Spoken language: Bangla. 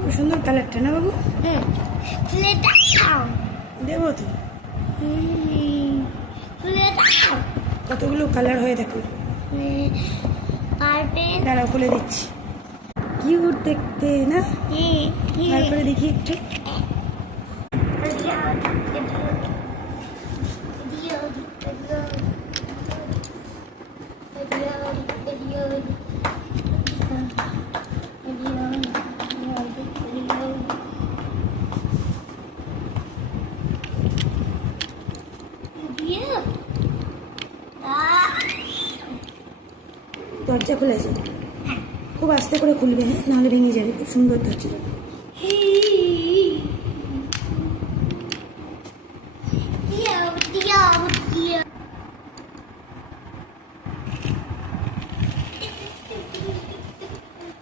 খুব সুন্দর কালারটা না বাবু? হ্যাঁ, খুলে দাও। দেবো তো। খুলে দাও। কতগুলো কালার হয়ে দেখো। কার্পেট। দাঁড়াও খুলে দিচ্ছি। কিউট দেখতে না? তারপরে দেখি একটু। দরজা খুলেছে, খুব আস্তে করে খুলবে, হ্যাঁ, নাহলে ভেঙে যাবে। খুব সুন্দর দরজা।